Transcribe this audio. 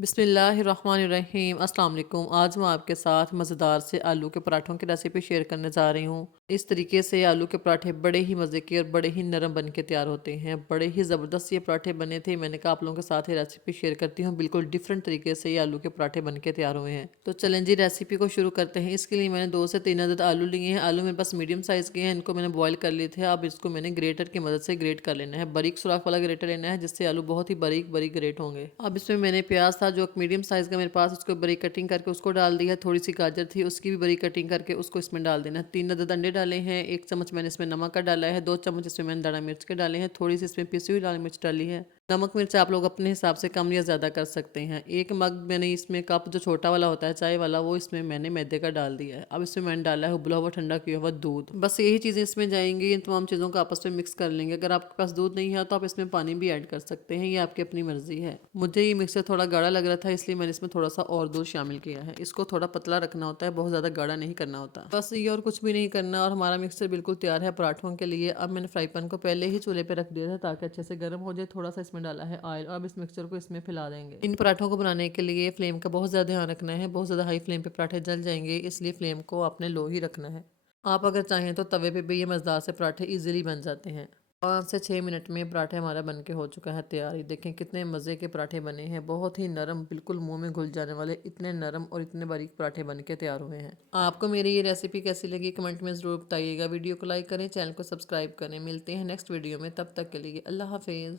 बिस्मिल्लाहिर्रहमानिर्रहीम अस्सलाम वालेकुम। आज मैं आपके साथ मज़ेदार से आलू के पराठों की रेसिपी शेयर करने जा रही हूँ। इस तरीके से आलू के पराठे बड़े ही मज़े के और बड़े ही नरम बन के तैयार होते हैं। बड़े ही ज़बरदस्त ये पराठे बने थे। मैंने कहा आप लोगों के साथ ये रेसिपी शेयर करती हूँ। बिल्कुल डिफरेंट तरीके से ये आलू के पराठे बन के तैयार हुए हैं। तो चलें जी रेसिपी को शुरू करते हैं। इसके लिए मैंने 2 से 3 अदद आलू लिए हैं। आलू मेरे पास मीडियम साइज़ के हैं। इनको मैंने बॉयल कर लिए थे। अब इसको मैंने ग्रेटर की मदद से ग्रेट कर लेना है। बारीक सुराख वाला ग्रेटर लेना है जिससे आलू बहुत ही बारीक बारीक ग्रेट होंगे। अब इसमें मैंने प्याज था जो मीडियम साइज़ का मेरे पास, उसको बड़ी कटिंग करके उसको डाल दिया। थोड़ी सी गाजर थी उसकी भी बड़ी कटिंग करके उसको इसमें डाल देना। 3 अदद अंडे डाले हैं। 1 चम्मच मैंने इसमें नमक का डाला है। 2 चम्मच इसमें मैंने दाना मिर्च के डाले हैं। थोड़ी सी इसमें पिसी हुई लाल मिर्च डाली है। नमक मिर्च आप लोग अपने हिसाब से कम या ज़्यादा कर सकते हैं। 1 मग मैंने इसमें कप जो छोटा वाला होता है चाय वाला, वो इसमें मैंने मैदे का डाल दिया है। अब इसमें मैंने डाला है उबला हुआ ठंडा किया हुआ दूध। बस यही चीज़ें इसमें जाएंगी। इन तमाम चीज़ों को आपस में मिक्स कर लेंगे। अगर आपके पास दूध नहीं है तो आप इसमें पानी भी ऐड कर सकते हैं, ये आपकी अपनी मर्जी है। मुझे ये मिक्सर थोड़ा गाढ़ा लग रहा था इसलिए मैंने इसमें थोड़ा सा और दूध शामिल किया है। इसको थोड़ा पतला रखना होता है, बहुत ज़्यादा गाढ़ा नहीं करना होता। बस ये और कुछ भी नहीं करना और हमारा मिक्सर बिल्कुल तैयार है पराठों के लिए। अब मैंने फ्राई पैन को पहले ही चूल्हे पे रख दिया था ताकि अच्छे से गर्म हो जाए। थोड़ा सा इसमें डाला है ऑयल। अब इस मिक्सचर को इसमें फैला देंगे। इन पराठों को बनाने के लिए फ्लेम का बहुत ज़्यादा ध्यान रखना है। बहुत ज़्यादा हाई फ्लेम पे पराठे जल जाएंगे, इसलिए फ्लेम को आपने लो ही रखना है। आप अगर चाहें तो तवे पे भी ये मज़ेदार से पराठे इजीली बन जाते हैं। 5 से 6 मिनट में पराठे हमारा बन के हो चुका है तैयार। ये देखें कितने मज़े के पराठे बने हैं। बहुत ही नरम, बिल्कुल मुंह में घुल जाने वाले इतने नरम और इतने बारीक पराठे बन के तैयार हुए हैं। आपको मेरी ये रेसिपी कैसी लगी कमेंट में ज़रूर बताइएगा। वीडियो को लाइक करें, चैनल को सब्सक्राइब करें। मिलते हैं नेक्स्ट वीडियो में, तब तक के लिए अल्लाह हाफिज़।